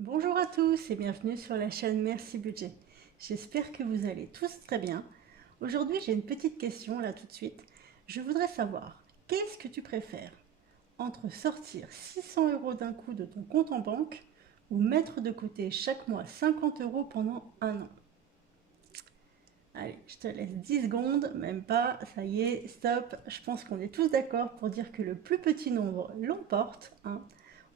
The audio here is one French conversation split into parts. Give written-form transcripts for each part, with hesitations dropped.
Bonjour à tous et bienvenue sur la chaîne Merci Budget. J'espère que vous allez tous très bien. Aujourd'hui, j'ai une petite question là tout de suite. Je voudrais savoir, qu'est-ce que tu préfères entre sortir 600 € d'un coup de ton compte en banque ou mettre de côté chaque mois 50 € pendant un an? Allez, je te laisse 10 secondes, même pas, ça y est, stop. Je pense qu'on est tous d'accord pour dire que le plus petit nombre l'emporte, hein.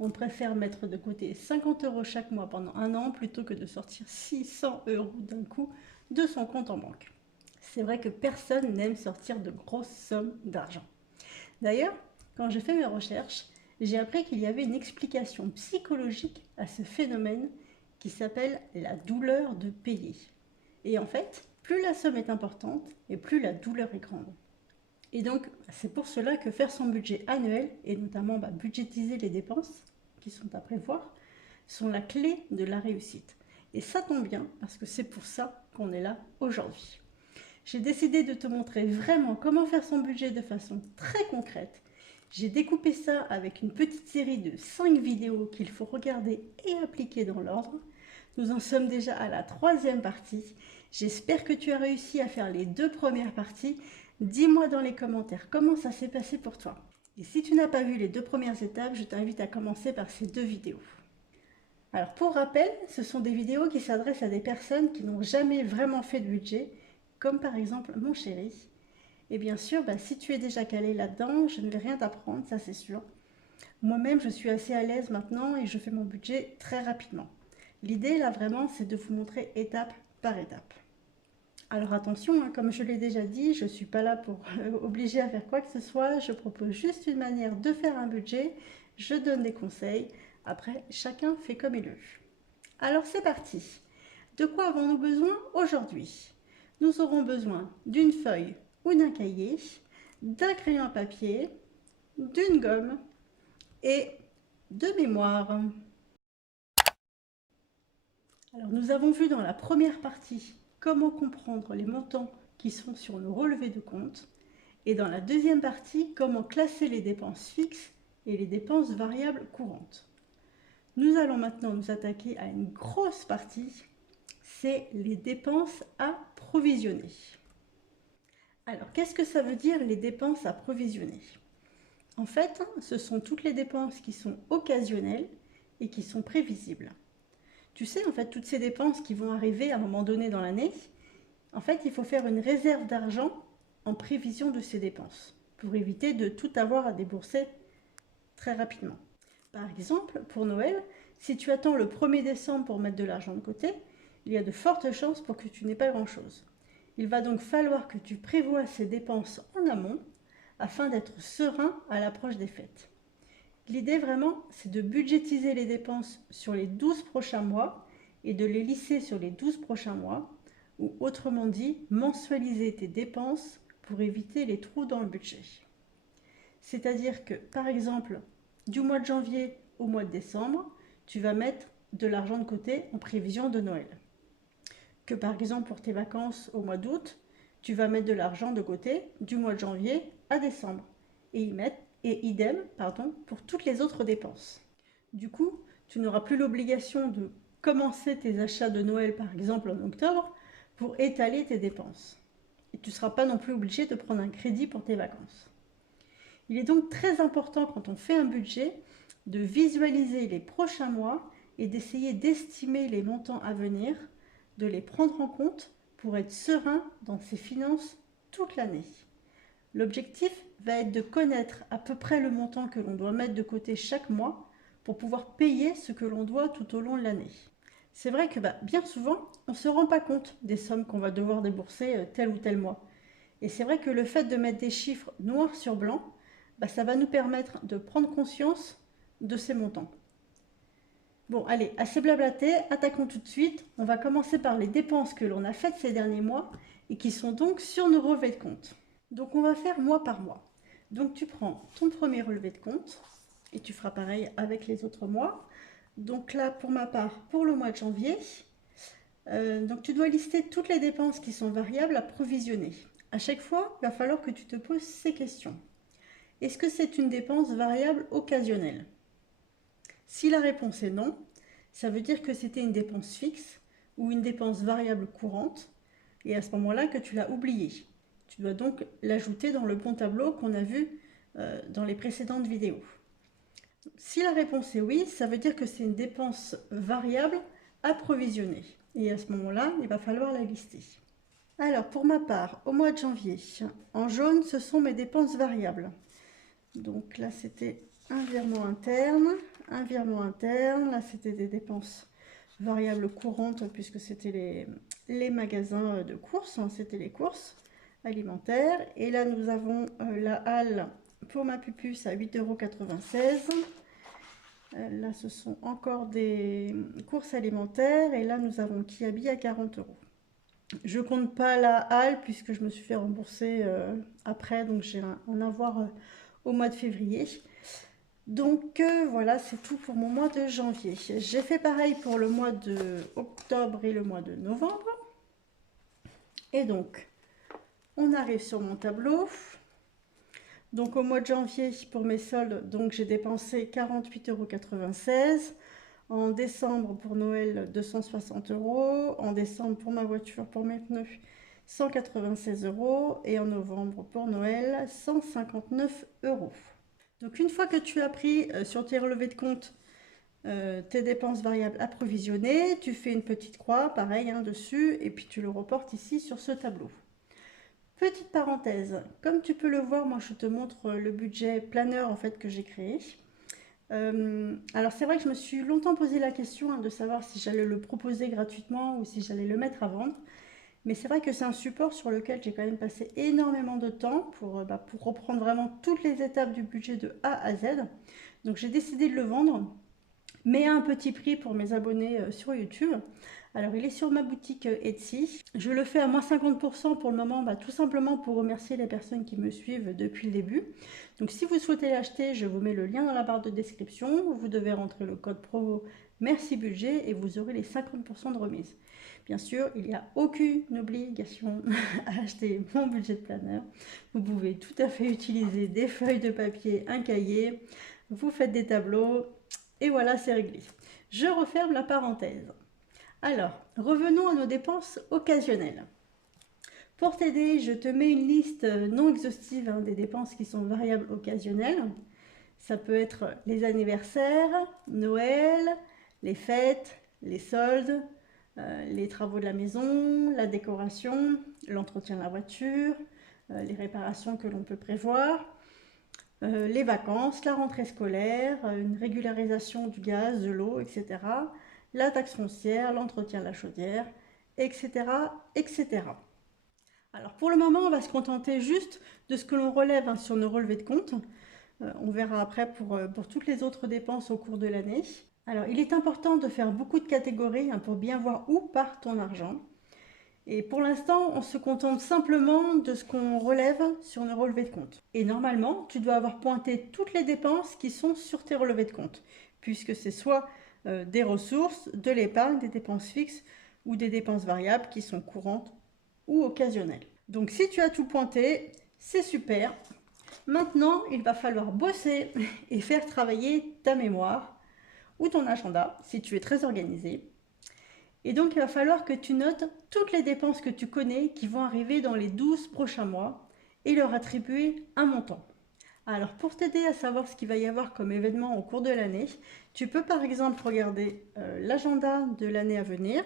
On préfère mettre de côté 50 € chaque mois pendant un an plutôt que de sortir 600 € d'un coup de son compte en banque. C'est vrai que personne n'aime sortir de grosses sommes d'argent. D'ailleurs, quand j'ai fait mes recherches, j'ai appris qu'il y avait une explication psychologique à ce phénomène qui s'appelle la douleur de payer. Et en fait, plus la somme est importante et plus la douleur est grande. Et donc, c'est pour cela que faire son budget annuel, et notamment budgétiser les dépenses qui sont à prévoir, sont la clé de la réussite. Et ça tombe bien, parce que c'est pour ça qu'on est là aujourd'hui. J'ai décidé de te montrer vraiment comment faire son budget de façon très concrète. J'ai découpé ça avec une petite série de 5 vidéos qu'il faut regarder et appliquer dans l'ordre. Nous en sommes déjà à la 3e partie. J'espère que tu as réussi à faire les 2 premières parties. Dis-moi dans les commentaires comment ça s'est passé pour toi. Et si tu n'as pas vu les 2 premières étapes, je t'invite à commencer par ces 2 vidéos. Alors pour rappel, ce sont des vidéos qui s'adressent à des personnes qui n'ont jamais vraiment fait de budget, comme par exemple mon chéri. Et bien sûr, si tu es déjà calé là-dedans, je ne vais rien t'apprendre, ça c'est sûr. Moi-même, je suis assez à l'aise maintenant et je fais mon budget très rapidement. L'idée là vraiment, c'est de vous montrer étape par étape. Alors attention, hein, comme je l'ai déjà dit, je ne suis pas là pour obliger à faire quoi que ce soit. Je propose juste une manière de faire un budget. Je donne des conseils. Après, chacun fait comme il veut. Alors c'est parti. De quoi avons-nous besoin aujourd'hui? Nous aurons besoin d'une feuille ou d'un cahier, d'un crayon à papier, d'une gomme et de mémoire. Alors nous avons vu dans la première partie comment comprendre les montants qui sont sur nos relevés de compte et dans la deuxième partie comment classer les dépenses fixes et les dépenses variables courantes. Nous allons maintenant nous attaquer à une grosse partie, c'est les dépenses à provisionner. Alors qu'est-ce que ça veut dire les dépenses à provisionner? En fait, ce sont toutes les dépenses qui sont occasionnelles et qui sont prévisibles. Tu sais, en fait, toutes ces dépenses qui vont arriver à un moment donné dans l'année, en fait, il faut faire une réserve d'argent en prévision de ces dépenses pour éviter de tout avoir à débourser très rapidement. Par exemple, pour Noël, si tu attends le 1er décembre pour mettre de l'argent de côté, il y a de fortes chances pour que tu n'aies pas grand-chose. Il va donc falloir que tu prévoies ces dépenses en amont afin d'être serein à l'approche des fêtes. L'idée vraiment, c'est de budgétiser les dépenses sur les 12 prochains mois et de les lisser sur les 12 prochains mois, ou autrement dit, mensualiser tes dépenses pour éviter les trous dans le budget. C'est-à-dire que, par exemple, du mois de janvier au mois de décembre, tu vas mettre de l'argent de côté en prévision de Noël. Que par exemple, pour tes vacances au mois d'août, tu vas mettre de l'argent de côté du mois de janvier à décembre. Et idem pour toutes les autres dépenses. Du coup, tu n'auras plus l'obligation de commencer tes achats de Noël, par exemple en octobre, pour étaler tes dépenses. Et tu ne seras pas non plus obligé de prendre un crédit pour tes vacances. Il est donc très important quand on fait un budget de visualiser les prochains mois et d'essayer d'estimer les montants à venir, de les prendre en compte pour être serein dans ses finances toute l'année. L'objectif va être de connaître à peu près le montant que l'on doit mettre de côté chaque mois pour pouvoir payer ce que l'on doit tout au long de l'année. C'est vrai que bien souvent, on ne se rend pas compte des sommes qu'on va devoir débourser tel ou tel mois. Et c'est vrai que le fait de mettre des chiffres noir sur blanc, ça va nous permettre de prendre conscience de ces montants. Bon, allez, assez blablaté, attaquons tout de suite. On va commencer par les dépenses que l'on a faites ces derniers mois et qui sont donc sur nos relevés de compte. Donc on va faire mois par mois. Donc tu prends ton premier relevé de compte et tu feras pareil avec les autres mois. Donc là, pour ma part, pour le mois de janvier, donc tu dois lister toutes les dépenses qui sont variables à provisionner. À chaque fois, il va falloir que tu te poses ces questions. Est-ce que c'est une dépense variable occasionnelle? Si la réponse est non, ça veut dire que c'était une dépense fixe ou une dépense variable courante, et à ce moment-là que tu l'as oublié. Tu dois donc l'ajouter dans le bon tableau qu'on a vu dans les précédentes vidéos. Si la réponse est oui, ça veut dire que c'est une dépense variable approvisionnée. Et à ce moment-là, il va falloir la lister. Alors, pour ma part, au mois de janvier, en jaune, ce sont mes dépenses variables. Donc là, c'était un virement interne. Là, c'était des dépenses variables courantes, puisque c'était les magasins de courses, hein, c'était les courses alimentaires. Et là, nous avons la halle pour ma pupus à 8,96 €. Là, ce sont encore des courses alimentaires. Et là, nous avons Kiabi à 40 €. Je compte pas la halle puisque je me suis fait rembourser après, donc j'ai un avoir au mois de février. Donc voilà, c'est tout pour mon mois de janvier. J'ai fait pareil pour le mois de octobre et le mois de novembre. Et donc, on arrive sur mon tableau. Donc au mois de janvier, pour mes soldes, donc j'ai dépensé 48,96 €. En décembre, pour Noël, 260 €. En décembre, pour ma voiture, pour mes pneus, 196 €. Et en novembre, pour Noël, 159 €. Donc une fois que tu as pris sur tes relevés de compte tes dépenses variables approvisionnées, tu fais une petite croix, pareil, hein, dessus, et puis tu le reportes ici sur ce tableau. Petite parenthèse, comme tu peux le voir, moi je te montre le budget planeur en fait que j'ai créé. Alors c'est vrai que je me suis longtemps posé la question hein, de savoir si j'allais le proposer gratuitement ou si j'allais le mettre à vendre. Mais c'est vrai que c'est un support sur lequel j'ai quand même passé énormément de temps pour reprendre vraiment toutes les étapes du budget de A à Z. Donc j'ai décidé de le vendre, mais à un petit prix pour mes abonnés sur YouTube. Alors il est sur ma boutique Etsy. Je le fais à moins 50% pour le moment, tout simplement pour remercier les personnes qui me suivent depuis le début. Donc si vous souhaitez l'acheter, je vous mets le lien dans la barre de description. Vous devez rentrer le code promo Merci Budget et vous aurez les 50% de remise. Bien sûr, il n'y a aucune obligation à acheter mon budget de planeur. Vous pouvez tout à fait utiliser des feuilles de papier, un cahier, vous faites des tableaux et voilà, c'est réglé. Je referme la parenthèse. Alors, revenons à nos dépenses occasionnelles. Pour t'aider, je te mets une liste non exhaustive hein, des dépenses qui sont variables occasionnelles. Ça peut être les anniversaires, Noël, les fêtes, les soldes, les travaux de la maison, la décoration, l'entretien de la voiture, les réparations que l'on peut prévoir, les vacances, la rentrée scolaire, une régularisation du gaz, de l'eau, etc. La taxe foncière, l'entretien de la chaudière, etc., etc. Alors pour le moment, on va se contenter juste de ce que l'on relève hein, sur nos relevés de compte. On verra après pour toutes les autres dépenses au cours de l'année. Alors il est important de faire beaucoup de catégories hein, pour bien voir où part ton argent. Et pour l'instant, on se contente simplement de ce qu'on relève sur nos relevés de compte. Et normalement, tu dois avoir pointé toutes les dépenses qui sont sur tes relevés de compte, puisque c'est soit des ressources, de l'épargne, des dépenses fixes ou des dépenses variables qui sont courantes ou occasionnelles. Donc si tu as tout pointé, c'est super. Maintenant, il va falloir bosser et faire travailler ta mémoire ou ton agenda si tu es très organisé. Et donc, il va falloir que tu notes toutes les dépenses que tu connais qui vont arriver dans les 12 prochains mois et leur attribuer un montant. Alors, pour t'aider à savoir ce qu'il va y avoir comme événement au cours de l'année, tu peux par exemple regarder l'agenda de l'année à venir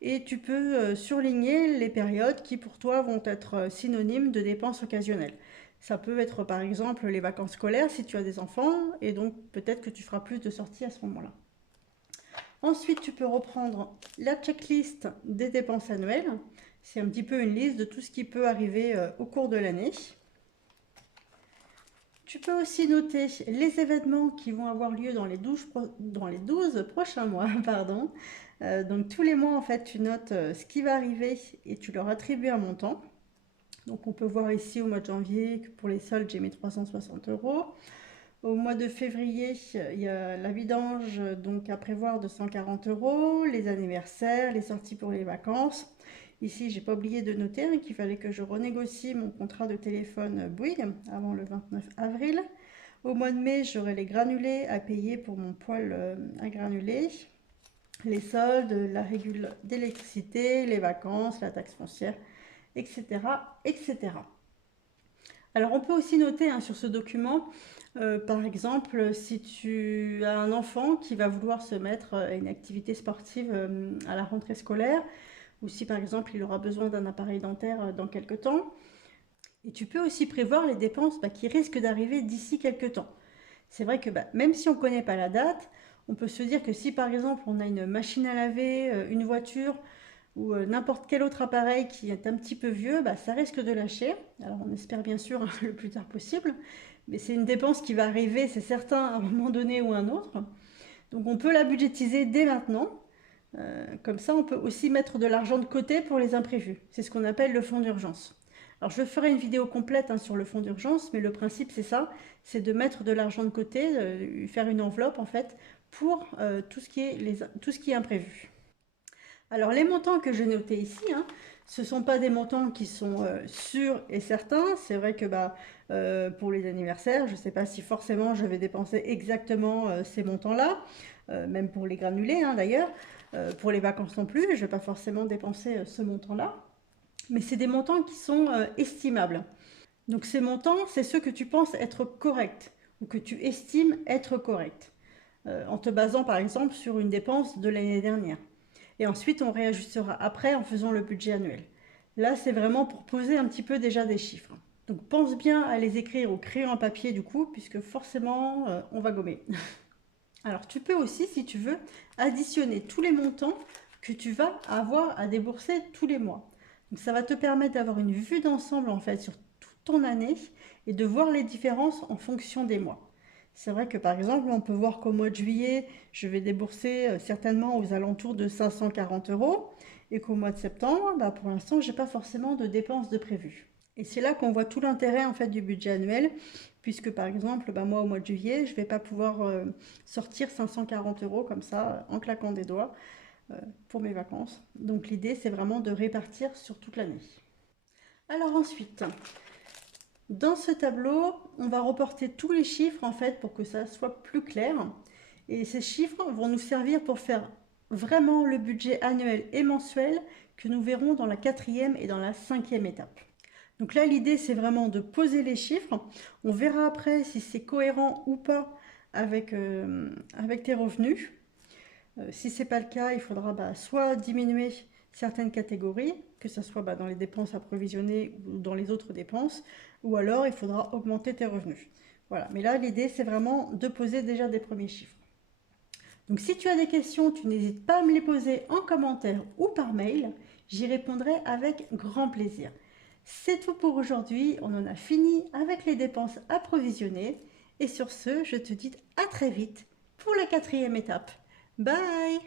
et tu peux surligner les périodes qui pour toi vont être synonymes de dépenses occasionnelles. Ça peut être par exemple les vacances scolaires si tu as des enfants et donc peut-être que tu feras plus de sorties à ce moment-là. Ensuite, tu peux reprendre la checklist des dépenses annuelles. C'est un petit peu une liste de tout ce qui peut arriver au cours de l'année. Tu peux aussi noter les événements qui vont avoir lieu dans les 12 prochains mois. Pardon. Donc tous les mois, en fait, tu notes ce qui va arriver et tu leur attribues un montant. Donc on peut voir ici au mois de janvier que pour les soldes, j'ai mis 360 €. Au mois de février, il y a la vidange donc à prévoir de 140 €, les anniversaires, les sorties pour les vacances. Ici, j'ai pas oublié de noter hein, qu'il fallait que je renégocie mon contrat de téléphone Bouygues avant le 29 avril. Au mois de mai, j'aurai les granulés à payer pour mon poêle à granulés. les soldes, la régule d'électricité, les vacances, la taxe foncière, etc., etc. Alors on peut aussi noter hein, sur ce document, par exemple, si tu as un enfant qui va vouloir se mettre à une activité sportive à la rentrée scolaire, ou si par exemple il aura besoin d'un appareil dentaire dans quelques temps, et tu peux aussi prévoir les dépenses qui risquent d'arriver d'ici quelques temps. C'est vrai que même si on ne connaît pas la date, on peut se dire que si par exemple on a une machine à laver, une voiture ou n'importe quel autre appareil qui est un petit peu vieux, ça risque de lâcher. Alors on espère bien sûr le plus tard possible, mais c'est une dépense qui va arriver, c'est certain, à un moment donné ou un autre. Donc on peut la budgétiser dès maintenant. Comme ça, on peut aussi mettre de l'argent de côté pour les imprévus. C'est ce qu'on appelle le fonds d'urgence. Alors je ferai une vidéo complète sur le fonds d'urgence, mais le principe c'est ça, c'est de mettre de l'argent de côté, faire une enveloppe en fait, pour tout ce qui est imprévu. Alors les montants que j'ai notés ici, ce ne sont pas des montants qui sont sûrs et certains. C'est vrai que pour les anniversaires, je ne sais pas si forcément je vais dépenser exactement ces montants-là, même pour les granulés d'ailleurs. Pour les vacances non plus, je ne vais pas forcément dépenser ce montant-là. Mais c'est des montants qui sont estimables. Donc ces montants, c'est ceux que tu penses être corrects ou que tu estimes être corrects, en te basant par exemple sur une dépense de l'année dernière. Et ensuite, on réajustera après en faisant le budget annuel. Là, c'est vraiment pour poser un petit peu déjà des chiffres. Donc pense bien à les écrire au crayon à papier du coup, puisque forcément, on va gommer. Alors tu peux aussi, si tu veux, additionner tous les montants que tu vas avoir à débourser tous les mois. Donc ça va te permettre d'avoir une vue d'ensemble en fait sur toute ton année et de voir les différences en fonction des mois. C'est vrai que par exemple, on peut voir qu'au mois de juillet, je vais débourser certainement aux alentours de 540 € et qu'au mois de septembre, pour l'instant, je n'ai pas forcément de dépenses de prévues. Et c'est là qu'on voit tout l'intérêt en fait du budget annuel, puisque par exemple, moi au mois de juillet, je ne vais pas pouvoir sortir 540 € comme ça en claquant des doigts pour mes vacances. Donc l'idée, c'est vraiment de répartir sur toute l'année. Alors ensuite, dans ce tableau, on va reporter tous les chiffres en fait pour que ça soit plus clair. Et ces chiffres vont nous servir pour faire vraiment le budget annuel et mensuel que nous verrons dans la 4e et dans la 5e étape. Donc là, l'idée, c'est vraiment de poser les chiffres. On verra après si c'est cohérent ou pas avec tes revenus. Si ce n'est pas le cas, il faudra soit diminuer certaines catégories, que ce soit dans les dépenses approvisionnées ou dans les autres dépenses, ou alors il faudra augmenter tes revenus. Voilà, mais là l'idée c'est vraiment de poser déjà des premiers chiffres. Donc si tu as des questions, tu n'hésites pas à me les poser en commentaire ou par mail, j'y répondrai avec grand plaisir. C'est tout pour aujourd'hui, on en a fini avec les dépenses approvisionnées, et sur ce, je te dis à très vite pour la 4e étape. Bye!